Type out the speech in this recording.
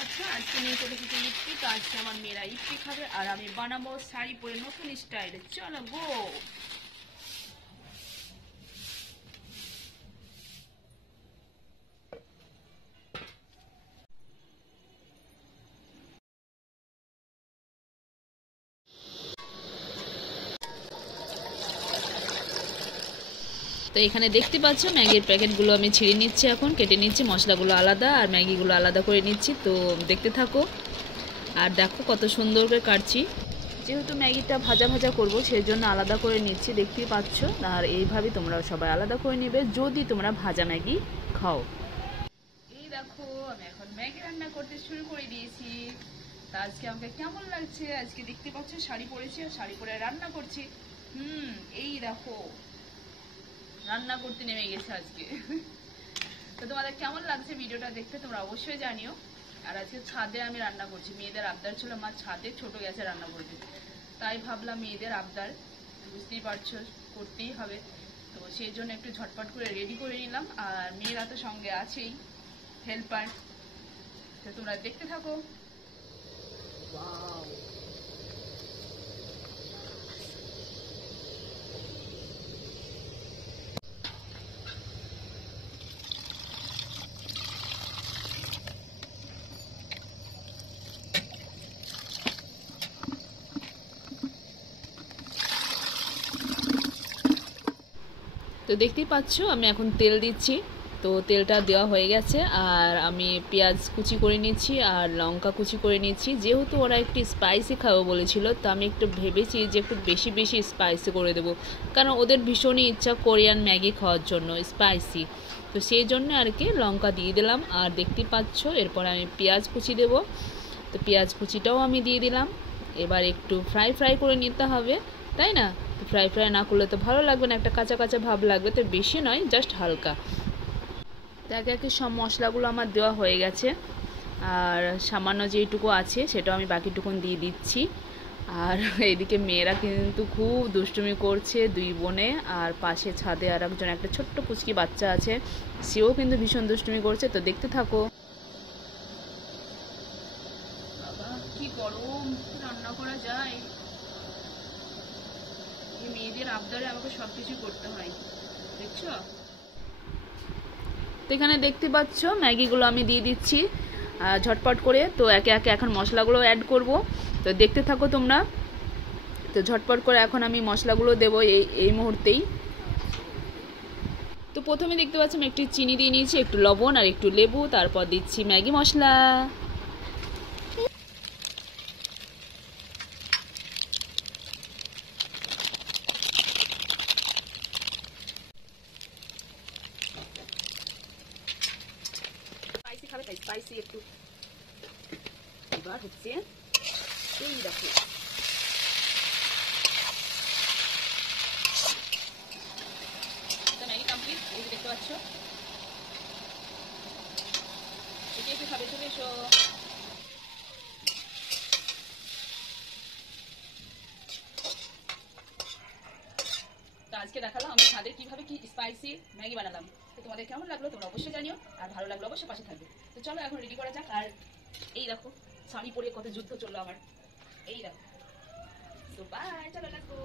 পাচ্ছ আজকে নিয়ে চলে এসেছি ইপি। তো আজকে আমার মেয়েরা ইপি খাবে আর আমি বানাবো শাড়ি পরে নতুন স্টাইলে। চলো গো। তো এখানে দেখতে পাচ্ছ ম্যাগির প্যাকেটগুলো আমি ছিঁড়ে নিচ্ছি, এখন কেটে নিচ্ছি, মশলাগুলো আলাদা আর ম্যাগিগুলো আলাদা করে নিচ্ছি। তো দেখতে থাকো আর দেখো কত সুন্দর করে কাটছি। যেহেতু ম্যাগিটা ভাজা ভাজা করব সেই জন্য আলাদা করে নিচ্ছি, দেখতেই পাচ্ছ। আর এইভাবে তোমরা সবাই আলাদা করে নেবে যদি তোমরা ভাজা ম্যাগি খাও। এই দেখো আমি এখন ম্যাগি রান্না করতে শুরু করে দিয়েছি। তা আজকে আমাকে কেমন লাগছে, আজকে দেখতে পাচ্ছ শাড়ি পরেছি আর শাড়ি পরে রান্না করছি। এই দেখো রান্না করতে নেমে গেছে আজকে। তো তোমাদের কেমন লাগছে ভিডিওটা দেখতে তোমরা অবশ্যই জানিও। আর আজকে ছাদে আমি রান্না করছি, মেয়েদের আবদার ছিল মা ছাদে ছোট গ্যাসে রান্না করবে, তাই ভাবলাম মেয়েদের আবদার বুঝতেই পারছো করতেই হবে। তো সেই জন্য একটু ঝটপট করে রেডি করে নিলাম। আর মেয়েরা তো সঙ্গে আছেই হেল্পার। তো তোমরা দেখতে থাকো। তো দেখতেই পাচ্ছ আমি এখন তেল দিচ্ছি। তো তেলটা দেওয়া হয়ে গেছে আর আমি পেঁয়াজ কুচি করে নিচ্ছি আর লঙ্কা কুচি করে নিচ্ছি। যেহেতু ওরা একটু স্পাইসি খাবো বলেছিল, তো আমি একটু ভেবেছি যে একটু বেশি বেশি স্পাইসি করে দেবো, কারণ ওদের ভীষণই ইচ্ছা কোরিয়ান ম্যাগি খাওয়ার জন্য স্পাইসি। তো সেই জন্য আর কি লঙ্কা দিয়ে দিলাম। আর দেখতেই পাচ্ছ এরপর আমি পেঁয়াজ কুচি দেবো। তো পেঁয়াজ কুচিটাও আমি দিয়ে দিলাম। এবার একটু ফ্রাই করে নিতে হবে, তাই না? তো ফ্রাই না করলে তো ভালো লাগবে না, একটা কাঁচা কাঁচা ভাব লাগবে। তো বেশি নয়, জাস্ট হালকা। তো একে একে সব মশলাগুলো আমার দেওয়া হয়ে গেছে আর সামান্য যেটুকু আছে সেটাও আমি বাকিটুকুন দিয়ে দিচ্ছি। আর এইদিকে মেয়েরা কিন্তু খুব দুষ্টুমি করছে, দুই বোনে। আর পাশে ছাদে আর একজন একটা ছোট্ট পুচকি বাচ্চা আছে, সেও কিন্তু ভীষণ দুষ্টুমি করছে। তো দেখতে থাকো। বাবা কি গরম, রান্না করা যায়? মেয়েদের আবদারে আমাকে সবকিছু করতে হয়, দেখছো? তো এখানে দেখতে পাচ্ছ ম্যাগিগুলো আমি দিয়ে দিচ্ছি ঝটপট করে। তো একে একে এখন মশলাগুলো অ্যাড করব। তো দেখতে থাকো তোমরা। তো ঝটপট করে এখন আমি মশলাগুলো দেবো এই মুহূর্তেই। তো প্রথমে দেখতে পাচ্ছি আমি একটু চিনি দিয়ে নিয়েছি, একটু লবণ আর একটু লেবু, তারপর দিচ্ছি ম্যাগি মশলা। স্পাইসি খাবে তাই স্পাইসি একটু। এবার হচ্ছে এই দেখো ম্যাগি কমপ্লিট। এই যে দেখতে পাচ্ছ, এটি একটু খাবে, চলে এসো। তো আজকে দেখালাম আমি ছাদে কিভাবে কি স্পাইসি ম্যাগি বানালাম। তো তোমাদের কেমন লাগলো তোমরা অবশ্যই জানিও, আর ভালো লাগলো অবশ্যই পাশে থাকবে। তো চলো এখন রেডি করা যাক। আর এই দেখো শাড়ি পরে কত যুদ্ধ চললো আমার, এই দেখো। তো বাই, চলো লেটস গো।